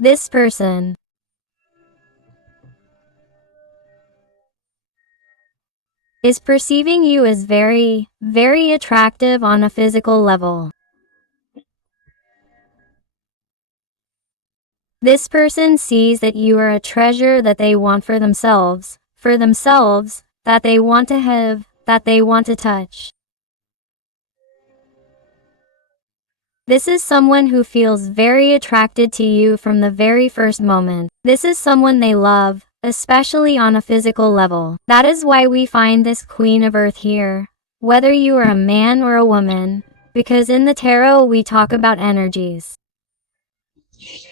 This person is perceiving you as very, very attractive on a physical level. This person sees that you are a treasure that they want for themselves, that they want to have, that they want to touch. This is someone who feels very attracted to you from the very first moment. This is someone they love, especially on a physical level. That is why we find this Queen of Earth here, whether you are a man or a woman, because in the tarot we talk about energies.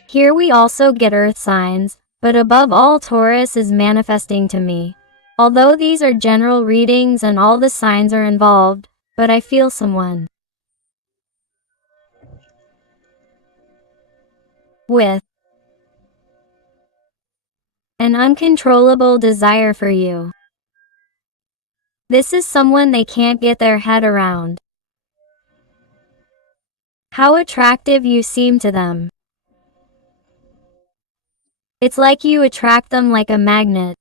Here we also get earth signs, but above all Taurus is manifesting to me. Although these are general readings and all the signs are involved, but I feel someone with an uncontrollable desire for you. This is someone they can't get their head around. How attractive you seem to them. It's like you attract them like a magnet.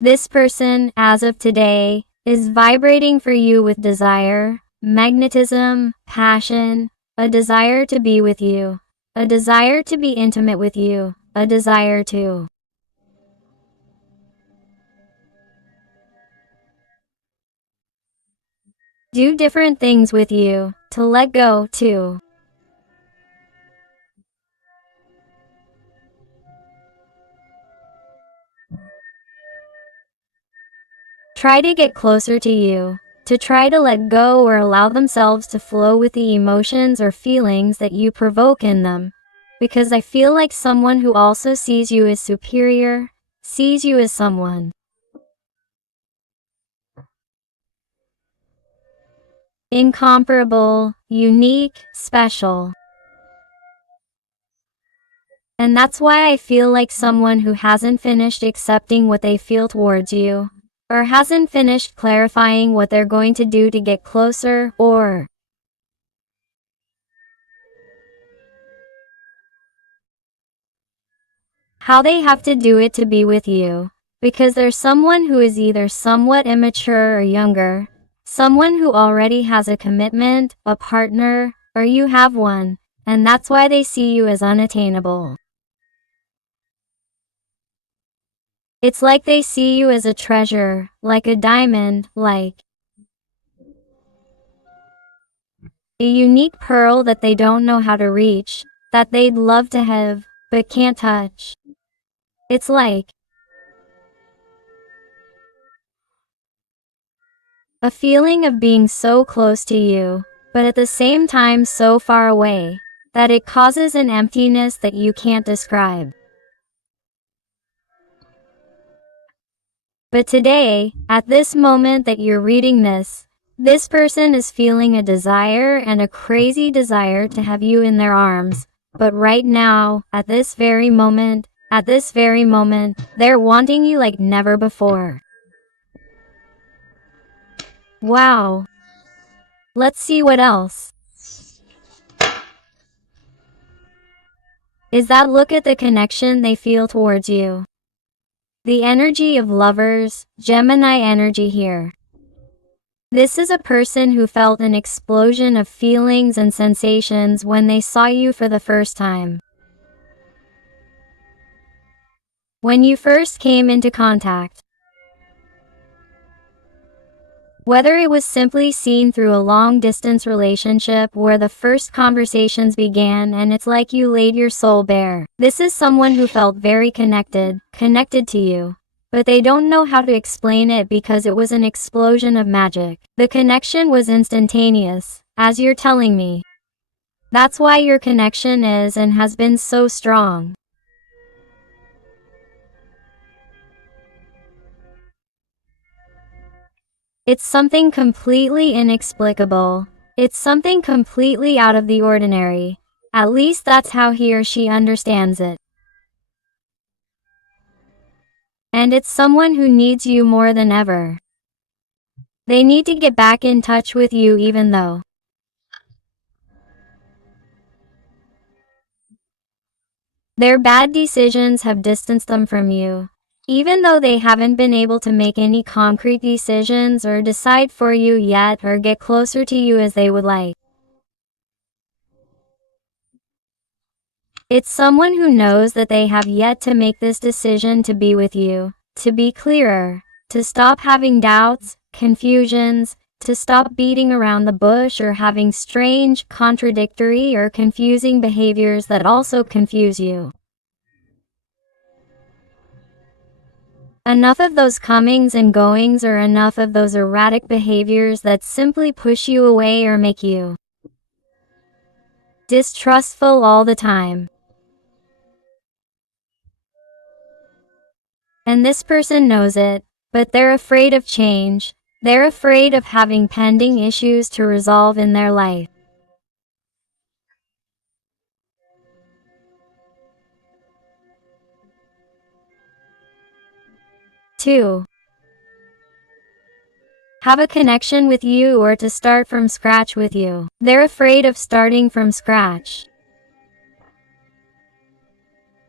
This person, as of today, is vibrating for you with desire, magnetism, passion, a desire to be with you, a desire to be intimate with you, a desire to do different things with you, to let go too. Try to get closer to you, to try to let go or allow themselves to flow with the emotions or feelings that you provoke in them, because I feel like someone who also sees you as superior, sees you as someone incomparable, unique, special. And that's why I feel like someone who hasn't finished accepting what they feel towards you, or hasn't finished clarifying what they're going to do to get closer, or how they have to do it to be with you, because there's someone who is either somewhat immature or younger, someone who already has a commitment, a partner, or you have one, and that's why they see you as unattainable. It's like they see you as a treasure, like a diamond, like a unique pearl that they don't know how to reach, that they'd love to have, but can't touch. It's like a feeling of being so close to you, but at the same time so far away, that it causes an emptiness that you can't describe. But today, at this moment that you're reading this person is feeling a desire and a crazy desire to have you in their arms, but right now, at this very moment, they're wanting you like never before. Wow. Let's see what else. Is that look at the connection they feel towards you. The energy of lovers, Gemini energy here. This is a person who felt an explosion of feelings and sensations when they saw you for the first time. When you first came into contact. Whether it was simply seen through a long-distance relationship where the first conversations began and it's like you laid your soul bare. This is someone who felt very connected to you. But they don't know how to explain it because it was an explosion of magic. The connection was instantaneous, as you're telling me. That's why your connection is and has been so strong. It's something completely inexplicable. It's something completely out of the ordinary. At least that's how he or she understands it. And it's someone who needs you more than ever. They need to get back in touch with you even though Their bad decisions have distanced them from you, even though they haven't been able to make any concrete decisions or decide for you yet or get closer to you as they would like. It's someone who knows that they have yet to make this decision to be with you, to be clearer, to stop having doubts, confusions, to stop beating around the bush or having strange, contradictory, or confusing behaviors that also confuse you. Enough of those comings and goings, or enough of those erratic behaviors that simply push you away or make you distrustful all the time. And this person knows it, but they're afraid of change. They're afraid of having pending issues to resolve in their life. Two, have a connection with you or to start from scratch with you. They're afraid of starting from scratch,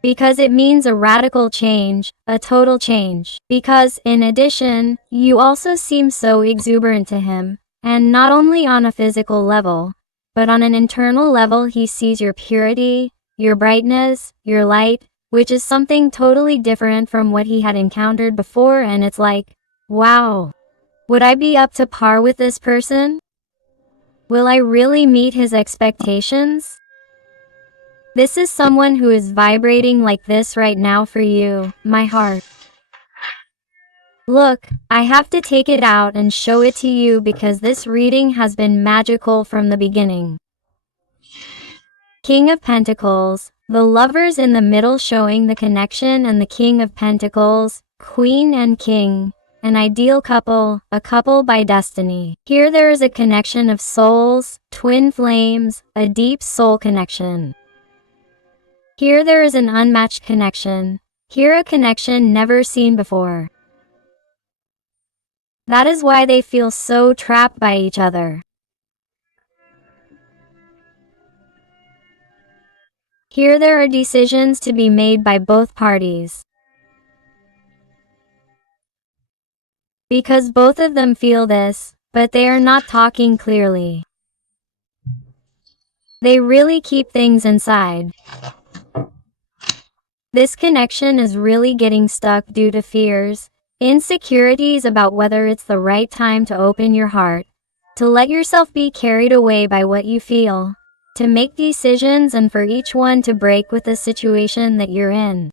because it means a radical change, a total change. Because, in addition, you also seem so exuberant to him, and not only on a physical level, but on an internal level he sees your purity, your brightness, your light, which is something totally different from what he had encountered before, and it's like, wow, would I be up to par with this person? Will I really meet his expectations? This is someone who is vibrating like this right now for you, my heart. Look, I have to take it out and show it to you because this reading has been magical from the beginning. King of Pentacles, the lovers in the middle showing the connection, and the King of Pentacles, Queen and King, an ideal couple, a couple by destiny. Here there is a connection of souls, twin flames, a deep soul connection. Here there is an unmatched connection. Here a connection never seen before. That is why they feel so trapped by each other. Here there are decisions to be made by both parties, because both of them feel this, but they are not talking clearly. They really keep things inside. This connection is really getting stuck due to fears, insecurities about whether it's the right time to open your heart, to let yourself be carried away by what you feel, to make decisions, and for each one to break with the situation that you're in.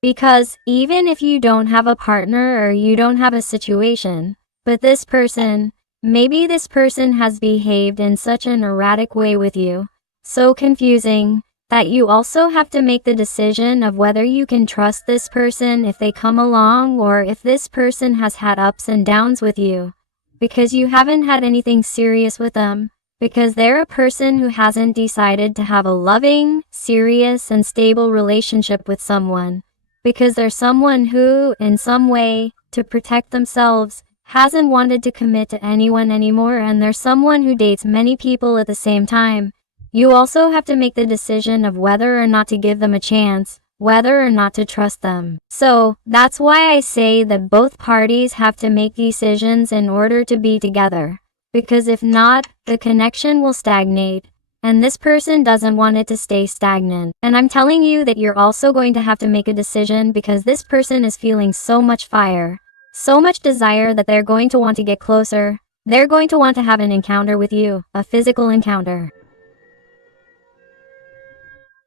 Because even if you don't have a partner or you don't have a situation, but this person, maybe this person has behaved in such an erratic way with you, so confusing, that you also have to make the decision of whether you can trust this person if they come along, or if this person has had ups and downs with you, because you haven't had anything serious with them, because they're a person who hasn't decided to have a loving, serious, and stable relationship with someone, because they're someone who, in some way, to protect themselves, hasn't wanted to commit to anyone anymore, and they're someone who dates many people at the same time. You also have to make the decision of whether or not to give them a chance, whether or not to trust them. So, that's why I say that both parties have to make decisions in order to be together. Because if not, the connection will stagnate, and this person doesn't want it to stay stagnant. And I'm telling you that you're also going to have to make a decision, because this person is feeling so much fire, so much desire, that they're going to want to get closer. They're going to want to have an encounter with you, a physical encounter.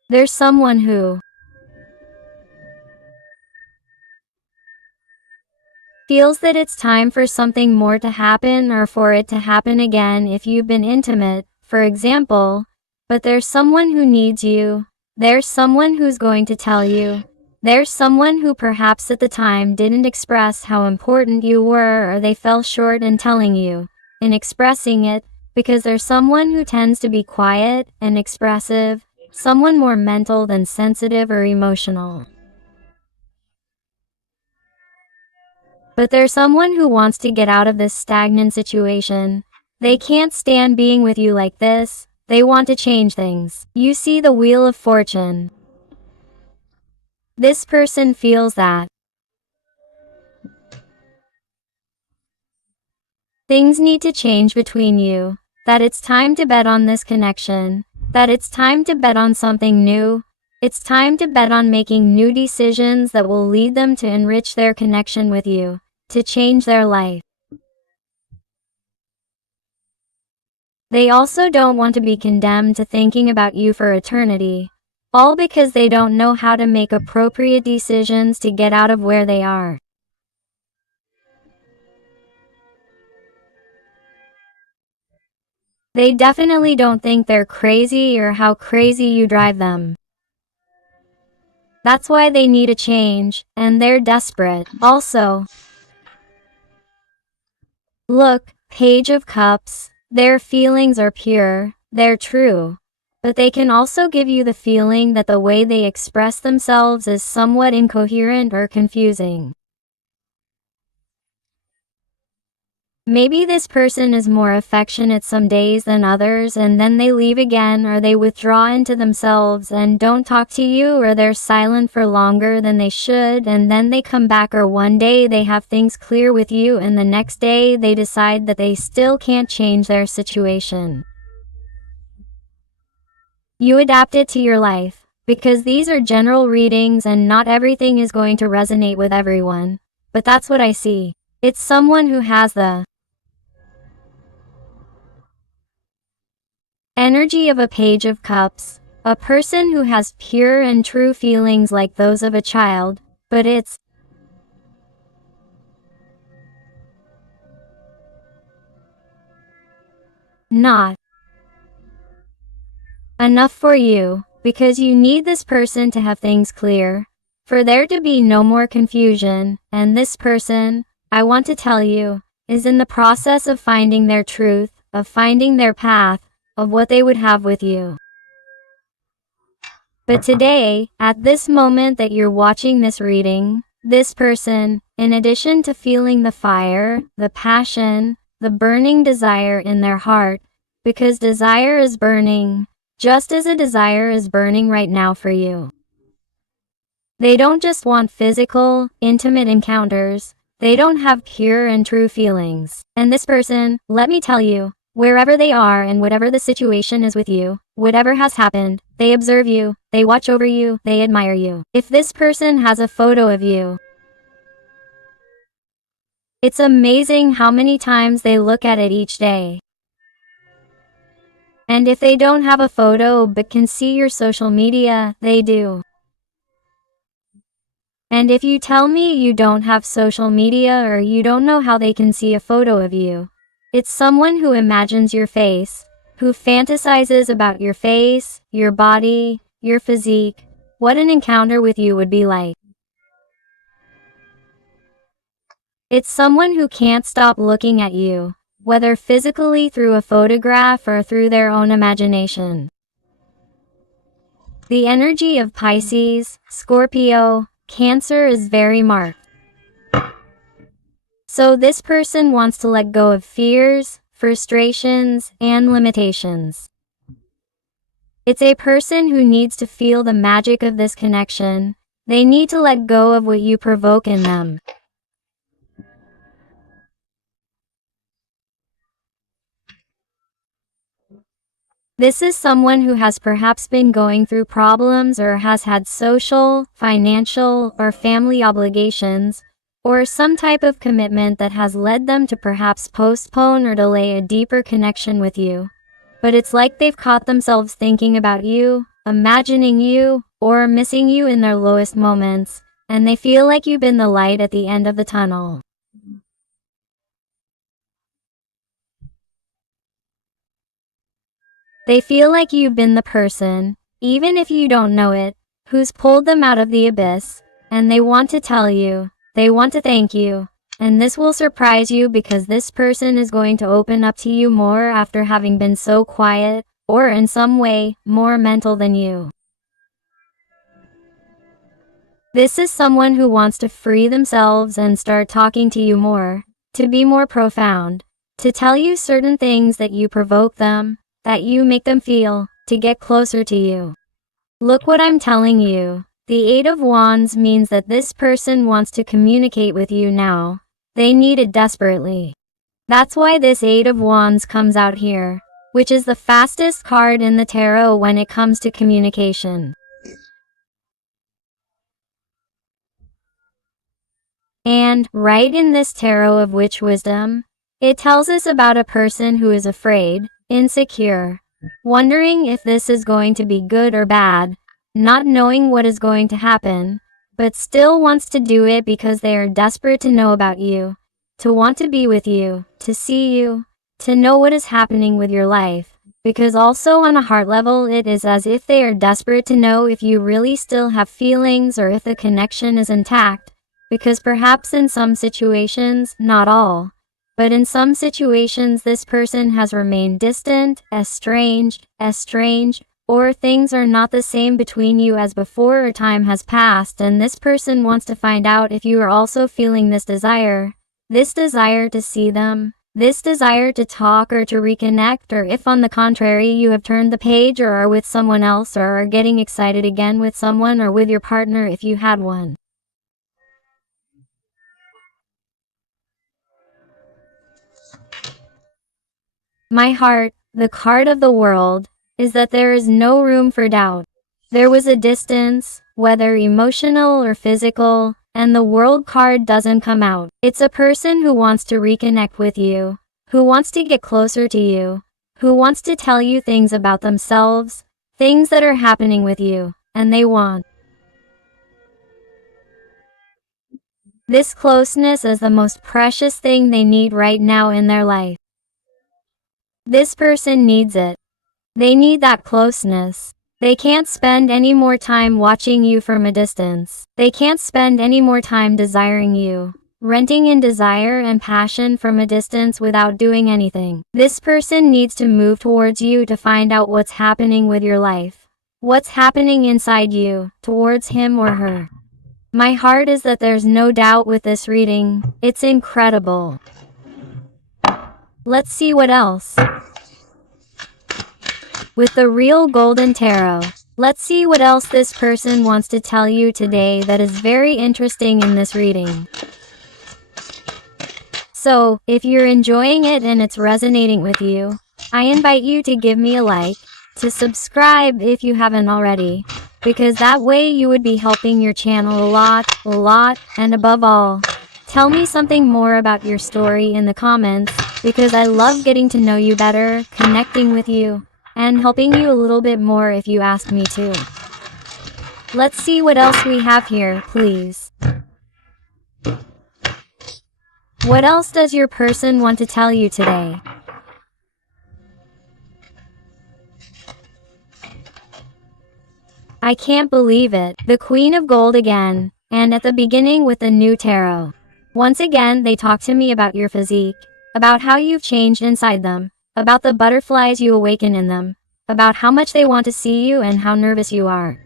There's someone who feels that it's time for something more to happen, or for it to happen again if you've been intimate, for example, but there's someone who needs you. There's someone who's going to tell you. There's someone who perhaps at the time didn't express how important you were, or they fell short in telling you, in expressing it, because there's someone who tends to be quiet and expressive, someone more mental than sensitive or emotional. But there's someone who wants to get out of this stagnant situation. They can't stand being with you like this. They want to change things. You see the Wheel of Fortune. This person feels that things need to change between you, that it's time to bet on this connection, that it's time to bet on something new. It's time to bet on making new decisions that will lead them to enrich their connection with you, to change their life. They also don't want to be condemned to thinking about you for eternity, all because they don't know how to make appropriate decisions to get out of where they are. They definitely don't think they're crazy or how crazy you drive them. That's why they need a change, and they're desperate. Also, look, Page of Cups, their feelings are pure, they're true. But they can also give you the feeling that the way they express themselves is somewhat incoherent or confusing. Maybe this person is more affectionate some days than others, and then they leave again, or they withdraw into themselves and don't talk to you, or they're silent for longer than they should, and then they come back, or one day they have things clear with you and the next day they decide that they still can't change their situation. You adapt it to your life, because these are general readings and not everything is going to resonate with everyone. But that's what I see. It's someone who has the energy of a Page of Cups, a person who has pure and true feelings like those of a child, but it's not enough for you, because you need this person to have things clear, for there to be no more confusion, and this person, I want to tell you, is in the process of finding their truth, of finding their path, of what they would have with you. But today, at this moment that you're watching this reading, this person, in addition to feeling the fire, the passion, the burning desire in their heart, because desire is burning, just as a desire is burning right now for you. They don't just want physical, intimate encounters, they don't have pure and true feelings. And this person, let me tell you, wherever they are and whatever the situation is with you, whatever has happened, they observe you, they watch over you, they admire you. If this person has a photo of you, it's amazing how many times they look at it each day. And if they don't have a photo but can see your social media, they do. And if you tell me you don't have social media or you don't know how they can see a photo of you, it's someone who imagines your face, who fantasizes about your face, your body, your physique, what an encounter with you would be like. It's someone who can't stop looking at you, whether physically through a photograph or through their own imagination. The energy of Pisces, Scorpio, Cancer is very marked. So this person wants to let go of fears, frustrations, and limitations. It's a person who needs to feel the magic of this connection. They need to let go of what you provoke in them. This is someone who has perhaps been going through problems or has had social, financial, or family obligations, or some type of commitment that has led them to perhaps postpone or delay a deeper connection with you. But it's like they've caught themselves thinking about you, imagining you, or missing you in their lowest moments, and they feel like you've been the light at the end of the tunnel. They feel like you've been the person, even if you don't know it, who's pulled them out of the abyss, and they want to tell you, they want to thank you, and this will surprise you because this person is going to open up to you more after having been so quiet, or in some way, more mental than you. This is someone who wants to free themselves and start talking to you more, to be more profound, to tell you certain things that you provoke them, that you make them feel, to get closer to you. Look what I'm telling you. The Eight of Wands means that this person wants to communicate with you now. They need it desperately. That's why this Eight of Wands comes out here, which is the fastest card in the tarot when it comes to communication. And, right in this tarot of witch wisdom, it tells us about a person who is afraid, insecure, wondering if this is going to be good or bad, not knowing what is going to happen, but still wants to do it because they are desperate to know about you, to want to be with you, to see you, to know what is happening with your life, because also on a heart level it is as if they are desperate to know if you really still have feelings or if the connection is intact, because perhaps in some situations, not all, but in some situations this person has remained distant, estranged, or things are not the same between you as before or time has passed, and this person wants to find out if you are also feeling this desire to see them, this desire to talk or to reconnect, or if on the contrary you have turned the page or are with someone else or are getting excited again with someone or with your partner if you had one. My heart, the card of the world, is that there is no room for doubt. There was a distance, whether emotional or physical, and the world card doesn't come out. It's a person who wants to reconnect with you, who wants to get closer to you, who wants to tell you things about themselves, things that are happening with you, and they want this closeness as the most precious thing they need right now in their life. This person needs it. They need that closeness. They can't spend any more time watching you from a distance. They can't spend any more time desiring you, renting in desire and passion from a distance without doing anything. This person needs to move towards you to find out what's happening with your life, what's happening inside you, towards him or her. My heart is that there's no doubt with this reading. It's incredible. Let's see what else. With the real golden tarot, let's see what else this person wants to tell you today that is very interesting in this reading. So, if you're enjoying it and it's resonating with you, I invite you to give me a like, to subscribe if you haven't already, because that way you would be helping your channel a lot, and above all, tell me something more about your story in the comments, because I love getting to know you better, connecting with you, and helping you a little bit more if you ask me to. Let's see what else we have here, please. What else does your person want to tell you today? I can't believe it. The Queen of Gold again, and at the beginning with the new tarot. Once again they talk to me about your physique, about how you've changed inside them, about the butterflies you awaken in them, about how much they want to see you and how nervous you are.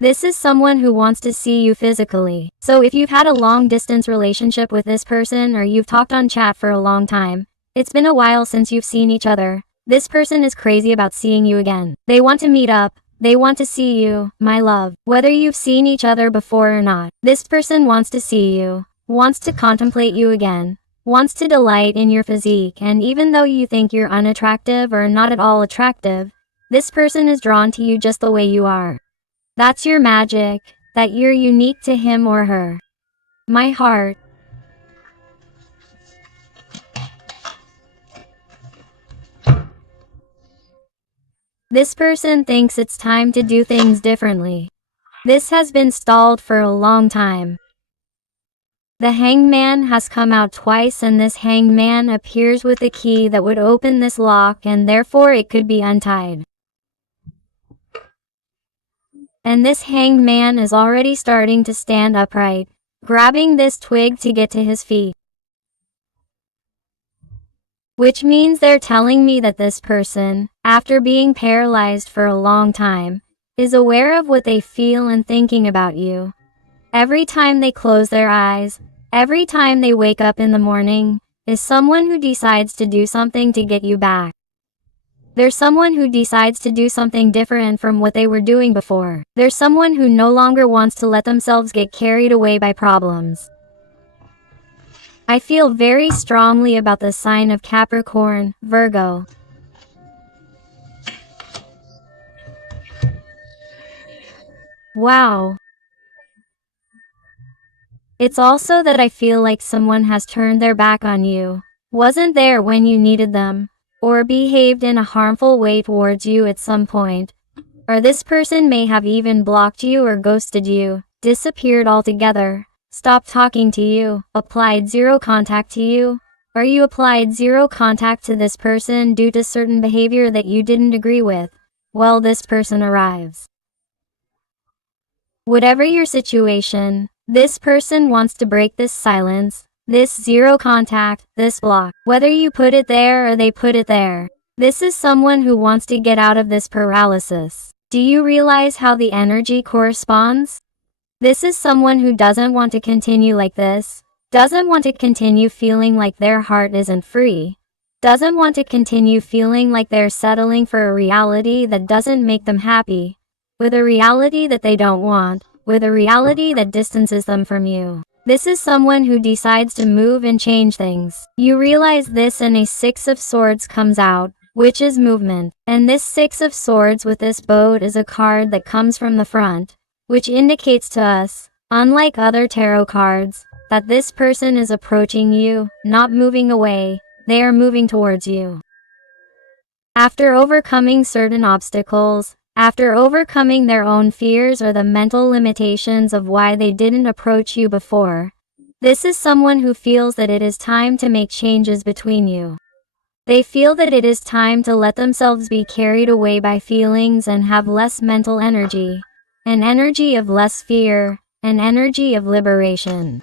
This is someone who wants to see you physically. So if you've had a long distance relationship with this person or you've talked on chat for a long time, it's been a while since you've seen each other, this person is crazy about seeing you again. They want to meet up. They want to see you, my love. Whether you've seen each other before or not, this person wants to see you, wants to contemplate you again, wants to delight in your physique, and even though you think you're unattractive or not at all attractive, this person is drawn to you just the way you are. That's your magic, that you're unique to him or her. My heart. This person thinks it's time to do things differently. This has been stalled for a long time. The Hangman has come out twice, and this Hangman appears with a key that would open this lock, and therefore it could be untied. And this Hangman is already starting to stand upright, grabbing this twig to get to his feet. Which means they're telling me that this person, after being paralyzed for a long time, is aware of what they feel and thinking about you. Every time they close their eyes, every time they wake up in the morning, is someone who decides to do something to get you back. There's someone who decides to do something different from what they were doing before. There's someone who no longer wants to let themselves get carried away by problems. I feel very strongly about the sign of Capricorn, Virgo. Wow. It's also that I feel like someone has turned their back on you, wasn't there when you needed them, or behaved in a harmful way towards you at some point. Or this person may have even blocked you or ghosted you, disappeared altogether, stopped talking to you, applied zero contact to you, or you applied zero contact to this person due to certain behavior that you didn't agree with. Well, this person arrives. Whatever your situation, this person wants to break this silence, this zero contact, this block. Whether you put it there or they put it there. This is someone who wants to get out of this paralysis. Do you realize how the energy corresponds? This is someone who doesn't want to continue like this, doesn't want to continue feeling like their heart isn't free, doesn't want to continue feeling like they're settling for a reality that doesn't make them happy, with a reality that they don't want, with a reality that distances them from you. This is someone who decides to move and change things. You realize this and a Six of Swords comes out, which is movement. And this Six of Swords with this boat is a card that comes from the front, which indicates to us, unlike other tarot cards, that this person is approaching you, not moving away, they are moving towards you. After overcoming certain obstacles, after overcoming their own fears or the mental limitations of why they didn't approach you before, this is someone who feels that it is time to make changes between you. They feel that it is time to let themselves be carried away by feelings and have less mental energy, an energy of less fear, an energy of liberation.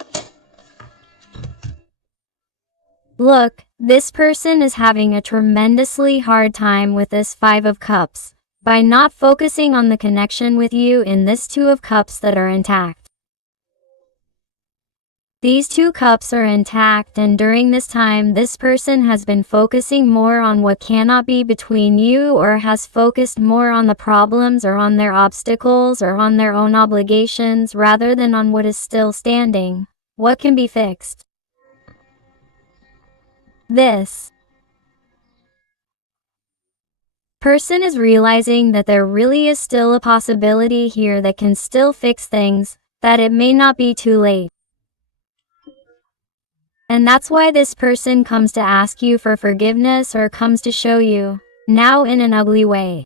Look, this person is having a tremendously hard time with this Five of Cups, by not focusing on the connection with you in this Two of Cups that are intact. These two cups are intact, and during this time this person has been focusing more on what cannot be between you, or has focused more on the problems or on their obstacles or on their own obligations rather than on what is still standing, what can be fixed. This person is realizing that there really is still a possibility here that can still fix things, that it may not be too late. And that's why this person comes to ask you for forgiveness or comes to show you, now in an ugly way.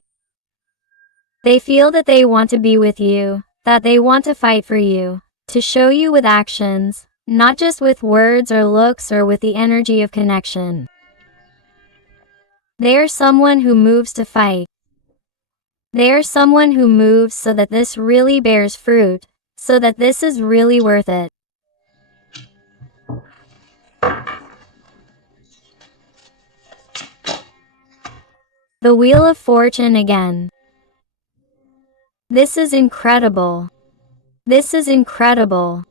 They feel that they want to be with you, that they want to fight for you, to show you with actions, not just with words or looks or with the energy of connection. They are someone who moves to fight. They are someone who moves so that this really bears fruit, so that this is really worth it. The Wheel of Fortune again. This is incredible. This is incredible.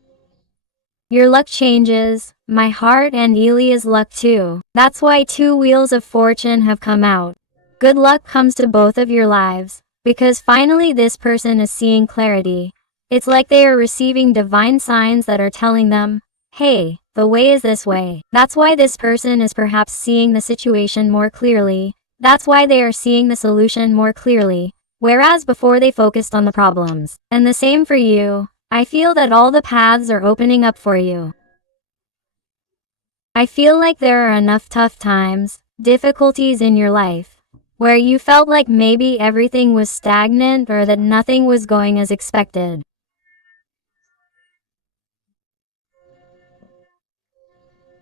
Your luck changes, my heart and Elia's luck too. That's why two Wheels of Fortune have come out. Good luck comes to both of your lives, because finally this person is seeing clarity. It's like they are receiving divine signs that are telling them, hey, the way is this way. That's why this person is perhaps seeing the situation more clearly. That's why they are seeing the solution more clearly, whereas before they focused on the problems. And the same for you. I feel that all the paths are opening up for you. I feel like there are enough tough times, difficulties in your life, where you felt like maybe everything was stagnant or that nothing was going as expected.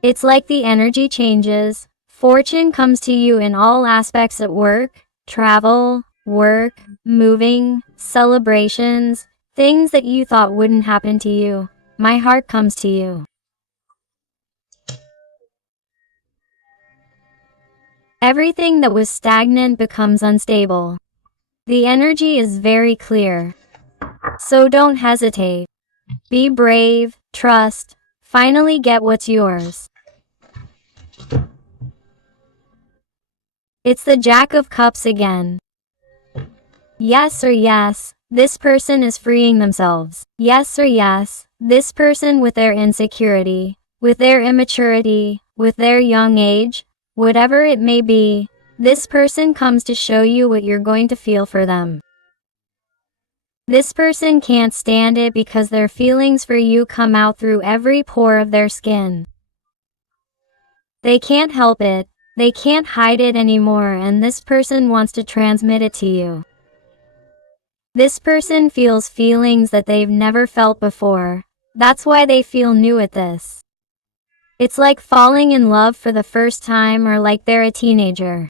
It's like the energy changes. Fortune comes to you in all aspects at work, travel, work, moving, celebrations, things that you thought wouldn't happen to you. My heart comes to you. Everything that was stagnant becomes unstable. The energy is very clear. So don't hesitate. Be brave, trust, finally get what's yours. It's the Jack of Cups again. Yes or yes, this person is freeing themselves. Yes or yes, this person with their insecurity, with their immaturity, with their young age, whatever it may be, this person comes to show you what you're going to feel for them. This person can't stand it because their feelings for you come out through every pore of their skin. They can't help it, they can't hide it anymore, and this person wants to transmit it to you. This person feels feelings that they've never felt before. That's why they feel new at this. It's like falling in love for the first time, or like they're a teenager.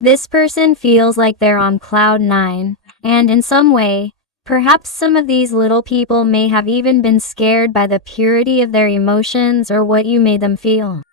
This person feels like they're on cloud 9, and in some way, perhaps some of these little people may have even been scared by the purity of their emotions or what you made them feel.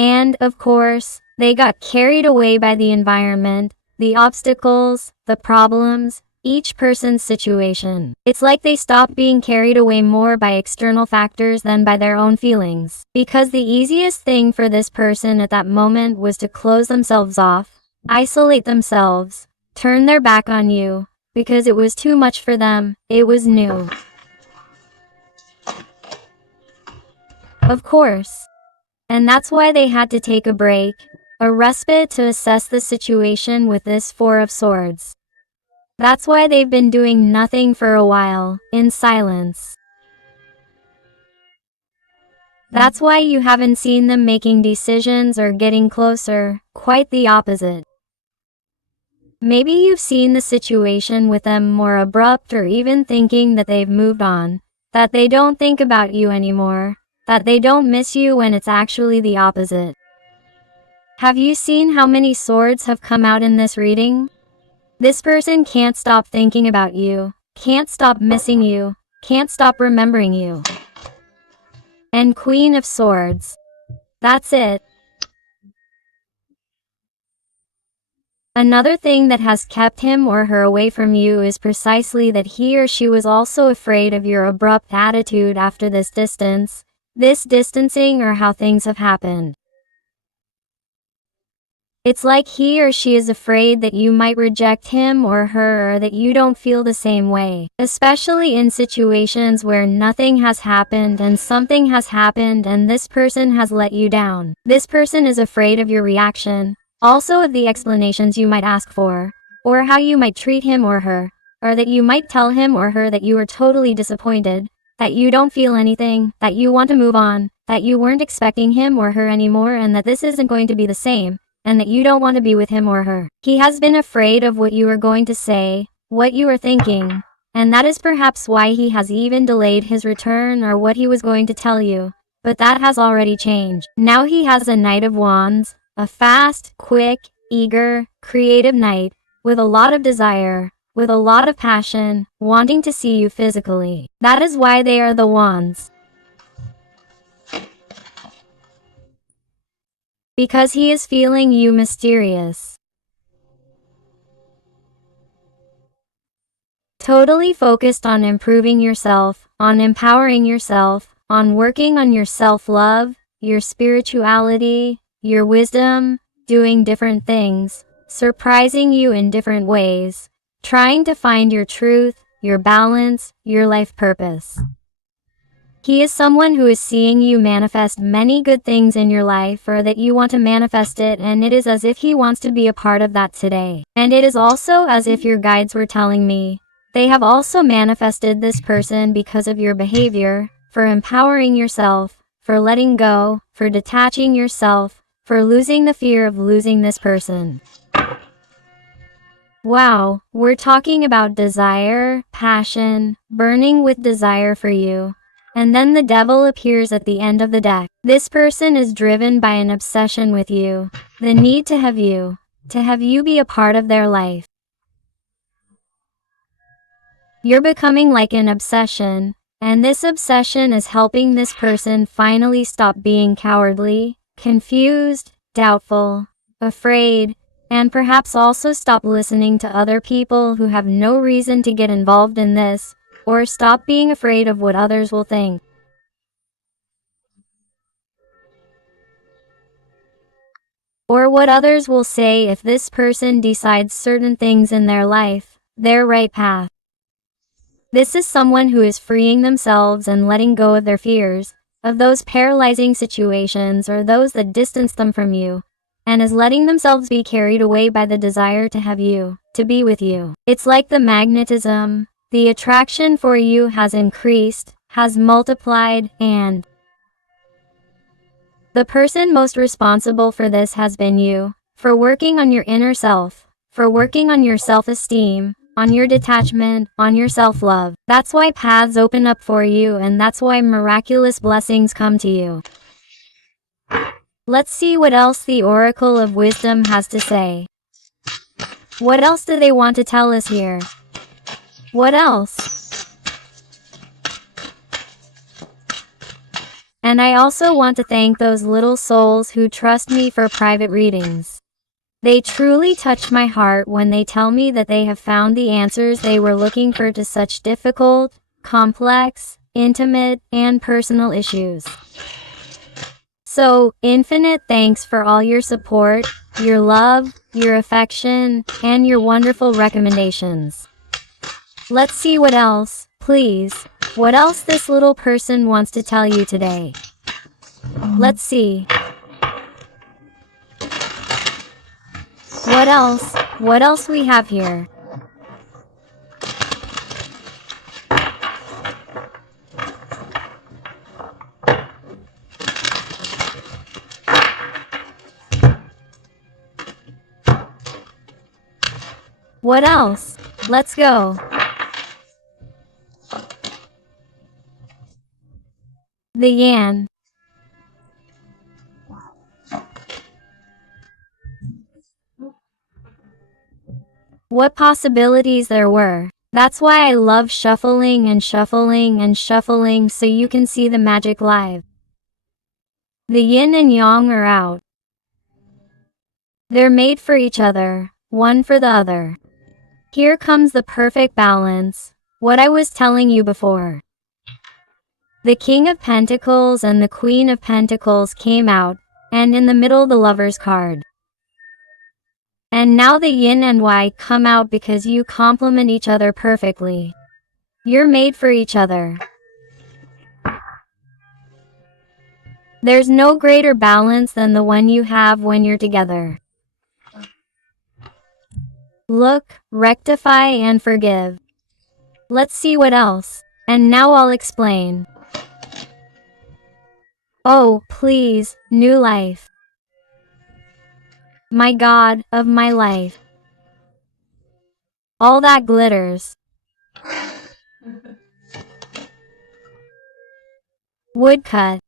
And, of course, they got carried away by the environment, the obstacles, the problems, each person's situation. It's like they stopped being carried away more by external factors than by their own feelings. Because the easiest thing for this person at that moment was to close themselves off, isolate themselves, turn their back on you, because it was too much for them, it was new. Of course. And that's why they had to take a break, a respite to assess the situation with this Four of Swords. That's why they've been doing nothing for a while, in silence. That's why you haven't seen them making decisions or getting closer, quite the opposite. Maybe you've seen the situation with them more abrupt, or even thinking that they've moved on, that they don't think about you anymore, that they don't miss you, when it's actually the opposite. Have you seen how many swords have come out in this reading? This person can't stop thinking about you, can't stop missing you, can't stop remembering you. And Queen of Swords. That's it. Another thing that has kept him or her away from you is precisely that he or she was also afraid of your abrupt attitude after this distance, this distancing, or how things have happened. It's like he or she is afraid that you might reject him or her, or that you don't feel the same way, especially in situations where nothing has happened and something has happened and this person has let you down. This person is afraid of your reaction, also of the explanations you might ask for, or how you might treat him or her, or that you might tell him or her that you are totally disappointed, that you don't feel anything, that you want to move on, that you weren't expecting him or her anymore, and that this isn't going to be the same, and that you don't want to be with him or her. He has been afraid of what you are going to say, what you are thinking, and that is perhaps why he has even delayed his return or what he was going to tell you, but that has already changed. Now he has a Knight of Wands, a fast, quick, eager, creative knight, with a lot of desire, with a lot of passion, wanting to see you physically. That is why they are the Wands. Because he is feeling you mysterious. Totally focused on improving yourself, on empowering yourself, on working on your self-love, your spirituality, your wisdom, doing different things, surprising you in different ways, trying to find your truth, your balance, your life purpose. He is someone who is seeing you manifest many good things in your life, or that you want to manifest it, and it is as if he wants to be a part of that today. And it is also as if your guides were telling me, they have also manifested this person because of your behavior, for empowering yourself, for letting go, for detaching yourself, for losing the fear of losing this person. Wow, we're talking about desire, passion, burning with desire for you. And then the devil appears at the end of the deck. This person is driven by an obsession with you, the need to have you be a part of their life. You're becoming like an obsession, and this obsession is helping this person finally stop being cowardly, confused, doubtful, afraid, and perhaps also stop listening to other people who have no reason to get involved in this, or stop being afraid of what others will think. or what others will say if this person decides certain things in their life, their right path. This is someone who is freeing themselves and letting go of their fears, of those paralyzing situations or those that distance them from you, and is letting themselves be carried away by the desire to have you, to be with you. It's like the magnetism, the attraction for you has increased, has multiplied, and the person most responsible for this has been you, for working on your inner self, for working on your self-esteem, on your detachment, on your self-love. That's why paths open up for you, and that's why miraculous blessings come to you. Let's see what else the Oracle of Wisdom has to say. What else do they want to tell us here? What else? And I also want to thank those little souls who trust me for private readings. They truly touch my heart when they tell me that they have found the answers they were looking for to such difficult, complex, intimate, and personal issues. So, infinite thanks for all your support, your love, your affection, and your wonderful recommendations. Let's see what else, please, what else this little person wants to tell you today. Let's see. What else we have here? What else? Let's go. The Yan. What possibilities there were. That's why I love shuffling and shuffling and shuffling so you can see the magic live. The yin and yang are out. They're made for each other, one for the other. Here comes the perfect balance, what I was telling you before. The King of Pentacles and the Queen of Pentacles came out, and in the middle the Lover's card. And now the yin and yang come out because you complement each other perfectly. You're made for each other. There's no greater balance than the one you have when you're together. Look, rectify and forgive. Let's see what else. And now I'll explain. Oh, please, new life. My God, of my life. All that glitters. Woodcut.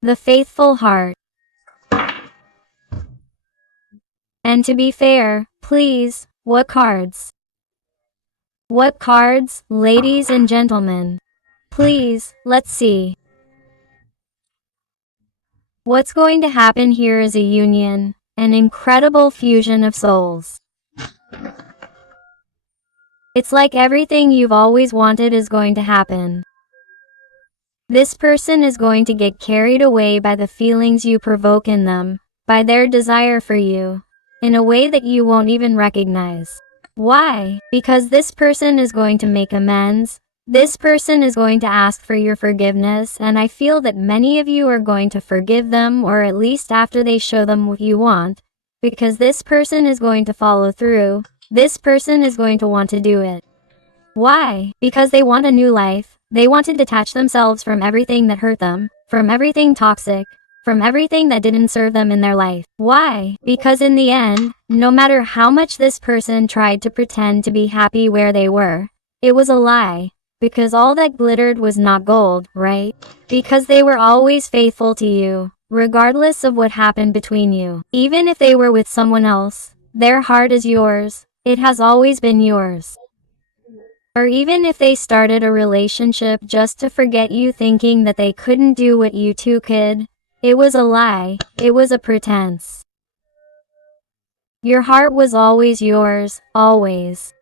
The faithful heart. And to be fair, please, what cards? What cards, ladies and gentlemen? Please, let's see. What's going to happen here is a union, an incredible fusion of souls. It's like everything you've always wanted is going to happen. This person is going to get carried away by the feelings you provoke in them, by their desire for you, in a way that you won't even recognize. Why? Because this person is going to make amends. This person is going to ask for your forgiveness, and I feel that many of you are going to forgive them, or at least after they show them what you want, because this person is going to follow through. This person is going to want to do it. Why? Because they want a new life. They want to detach themselves from everything that hurt them, from everything toxic, from everything that didn't serve them in their life. Why? Because in the end, no matter how much this person tried to pretend to be happy where they were, it was a lie. Because all that glittered was not gold, right? Because they were always faithful to you, regardless of what happened between you. Even if they were with someone else, their heart is yours. It has always been yours. Or even if they started a relationship just to forget you, thinking that they couldn't do what you two could, it was a lie. It was a pretense. Your heart was always yours, always.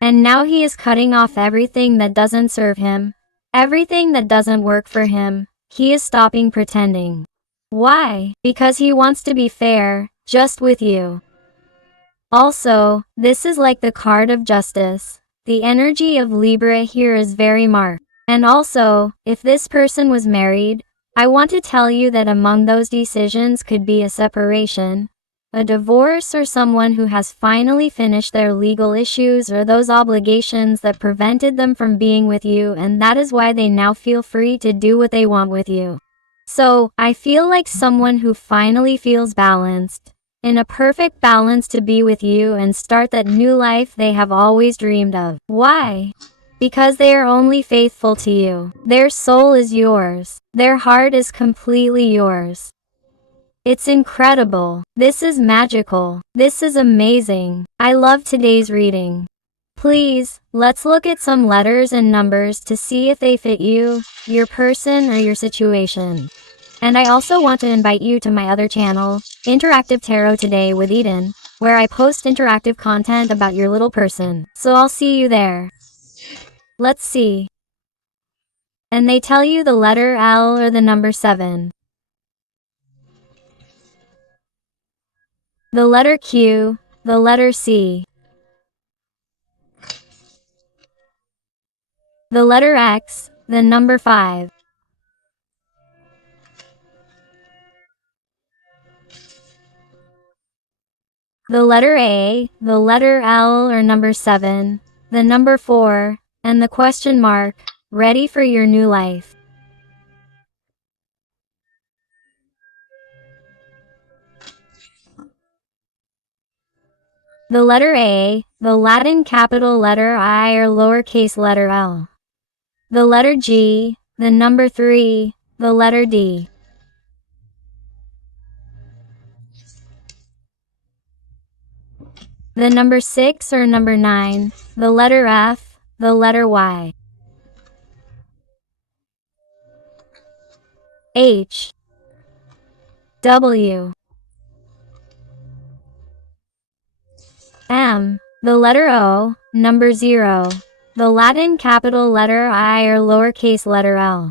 And now he is cutting off everything that doesn't serve him, Everything that doesn't work for him, he is stopping pretending. Why? Because he wants to be fair, just with you. Also, this is like the card of justice. The energy of Libra here is very marked. And also, if this person was married, I want to tell you that among those decisions could be a separation, a divorce, or someone who has finally finished their legal issues or those obligations that prevented them from being with you, and that is why they now feel free to do what they want with you. So, I feel like someone who finally feels balanced, in a perfect balance to be with you and start that new life they have always dreamed of. Why? Because they are only faithful to you. Their soul is yours. Their heart is completely yours. It's incredible. This is magical. This is amazing. I love today's reading. Please, let's look at some letters and numbers to see if they fit you, your person, or your situation. And I also want to invite you to my other channel, Interactive Tarot Today with Eden, where I post interactive content about your little person. So I'll see you there. Let's see. And they tell you the letter L or the number 7. The letter Q, the letter C. The letter X, the number 5. The letter A, the letter L or number 7, the number 4, and the question mark, ready for your new life. The letter A, the Latin capital letter I or lowercase letter L. The letter G, the number 3, the letter D. The number 6 or number 9, the letter F, the letter Y. H. W. M. The letter O, number 0, the Latin capital letter I or lowercase letter L.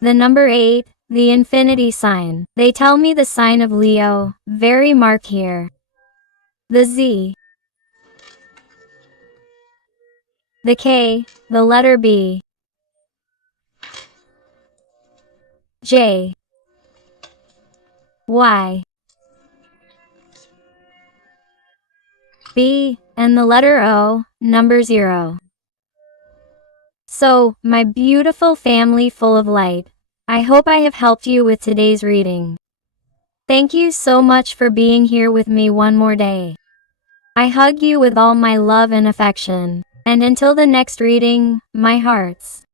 The number 8, the infinity sign. They tell me the sign of Leo, very marked here. The Z. The K, the letter B. J. Y. B, and the letter O, number 0. So, my beautiful family full of light, I hope I have helped you with today's reading. Thank you so much for being here with me one more day. I hug you with all my love and affection, and until the next reading, my hearts.